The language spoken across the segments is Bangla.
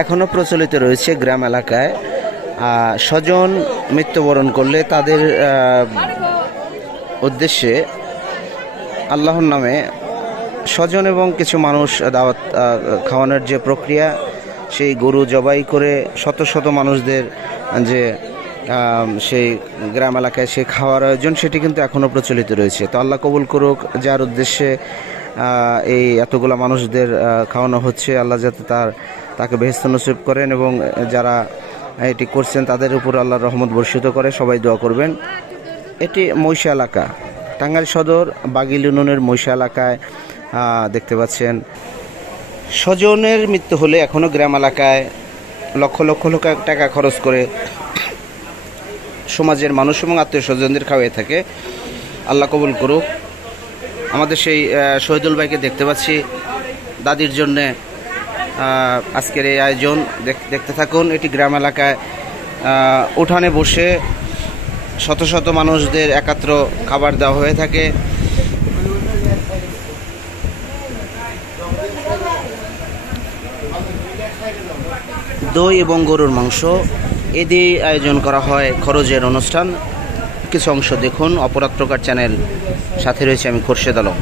এখনো প্রচলিত রয়েছে গ্রাম এলাকায়। স্বজন মৃত্যুবরণ করলে তাদের উদ্দেশ্যে আল্লাহর নামে স্বজন এবং কিছু মানুষ দাওয়াত খাওয়ানোর যে প্রক্রিয়া, সেই গরু জবাই করে শত শত মানুষদের যে সেই গ্রাম এলাকায় সেই খাওয়ার আয়োজন, সেটি কিন্তু এখনও প্রচলিত রয়েছে। তো আল্লাহ কবুল করুক, যার উদ্দেশ্যে এই এতগুলো মানুষদের খাওয়ানো হচ্ছে, আল্লাহ যাতে তাকে বেহেশত নসিব করেন এবং যারা এটি করছেন তাদের উপর আল্লাহর রহমত বর্ষিত করে। সবাই দোয়া করবেন। এটি মহিষা এলাকা, টাঙ্গাইল সদর বাগিল ইউনিয়নের মহিষা এলাকায় দেখতে পাচ্ছেন। স্বজনের মৃত্যু হলে এখনও গ্রাম এলাকায় লক্ষ লক্ষ টাকা খরচ করে সমাজের মানুষ এবং আত্মীয় স্বজনদের খাওয়াই থাকে। আল্লাহ কবুল করুক। আমাদের সেই শহীদুল ভাইকে দেখতে পাচ্ছি, দাদির জন্যে আজকের এই আয়োজন দেখতে থাকুন। এটি গ্রাম এলাকায় উঠানে বসে শত শত মানুষদের একাত্র খাবার দেওয়া হয়ে থাকে। দই এবং গরুর মাংস এ দিয়ে আয়োজন করা হয় খরচের অনুষ্ঠান। কিছু অংশ দেখুন। অপরাধ প্রকার চ্যানেল, সাথে রয়েছে আমি খোরশেদ আলম।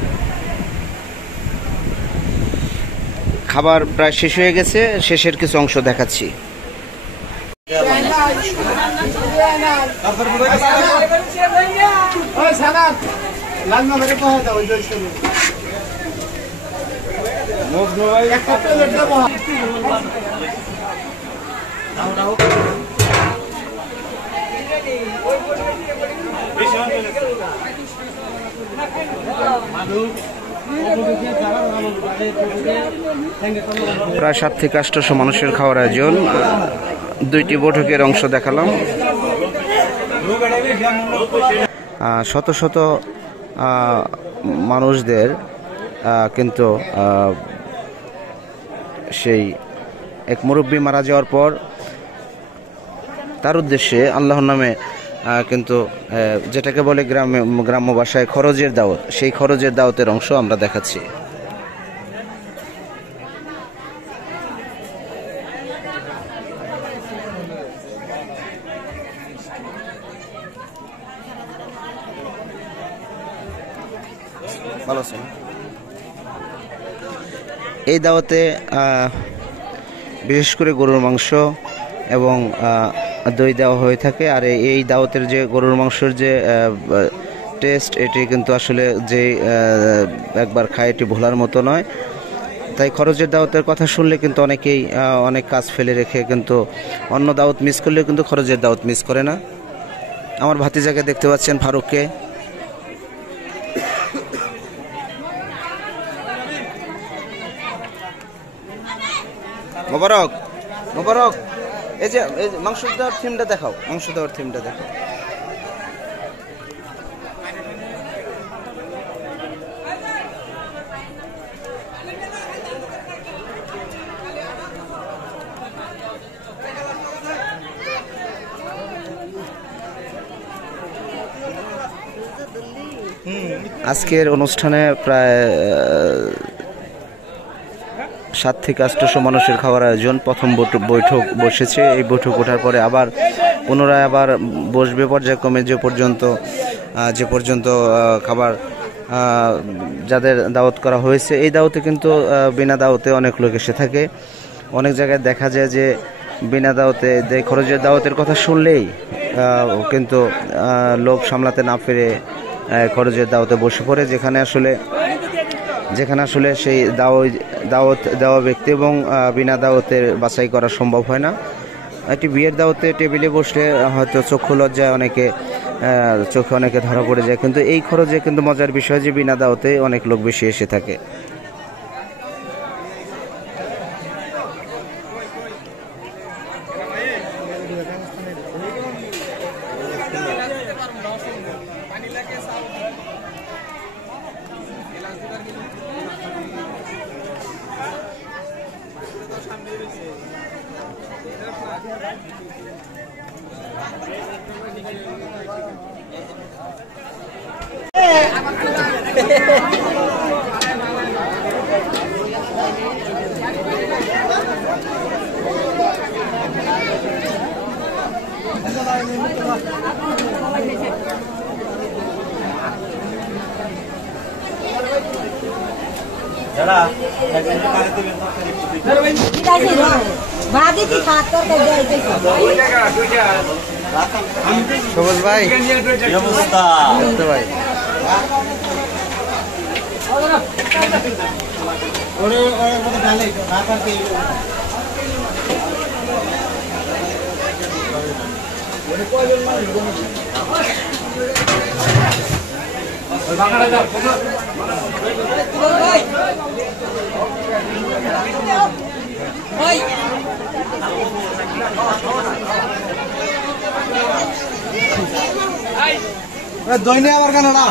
খাবার প্রায় শেষ হয়ে গেছে, শেষের কিছু অংশ দেখাচ্ছি। প্রায় 7 থেকে 800 মানুষের খাওয়ার আয়োজন। 2টি বৈঠকের অংশ দেখালাম। শত শত মানুষদের কিন্তু সেই এক মুরব্বী মারা যাওয়ার পর তার উদ্দেশ্যে আল্লাহর নামে কিন্তু যেটাকে বলে গ্রাম্য ভাষায় খরচের দাওয়াত, সেই খরচের দাওয়াতের অংশ আমরা দেখাচ্ছি। ভালো আছেন? এই দাওয়াতে বিশেষ করে গরুর মাংস এবং দই দেওয়া হয়ে থাকে। আর এই দাওয়াতের যে গরুর মাংসের যে টেস্ট, এটি কিন্তু আসলে যে একবার খায় এটি ভোলার মতো নয়। তাই খরচের দাওয়াতের কথা শুনলে কিন্তু অনেকেই অনেক কাজ ফেলে রেখে কিন্তু অন্য দাওয়াত মিস করলেও কিন্তু খরচের দাওয়াত মিস করে না। আমার ভাতিজাকে দেখতে পাচ্ছেন, ফারুককে। মোবারক মোবারক, এই যে মাংস দেওয়ার থিমটা দেখাও, মাংস দেওয়ার থিমটা দেখাও। আজকের অনুষ্ঠানে প্রায় 7 থেকে 800 মানুষের খাওয়ার আয়োজন। প্রথম বৈঠক বসেছে। এই বৈঠক ওঠার পরে আবার পুনরায় আবার বসবে পর্যায়ক্রমে যে পর্যন্ত খাবার যাদের দাওয়াত করা হয়েছে। এই দাওয়াতে কিন্তু বিনা দাওয়াতে অনেক লোক এসে থাকে। অনেক জায়গায় দেখা যায় যে বিনা দাওয়াতে খরচের দাওয়াতের কথা শুনলেই কিন্তু লোক সামলাতে না পেরে খরচের দাওয়াতে বসে পড়ে, যেখানে আসলে সেই দাওয়াত দেওয়া ব্যক্তি এবং বিনা দাওয়াতের বাছাই করা সম্ভব হয় না। একটি বিয়ের দাওয়াতে টেবিলে বসলে হয়তো চক্ষু লজ্জায় চোখে অনেকে ধরা পড়ে যায়, কিন্তু এই খরচে কিন্তু মজার বিষয় যে বিনা দাওয়াতে অনেক লোক বেশি এসে থাকে। সবুজ ভাই ভাই দৈনিক আবার কেন না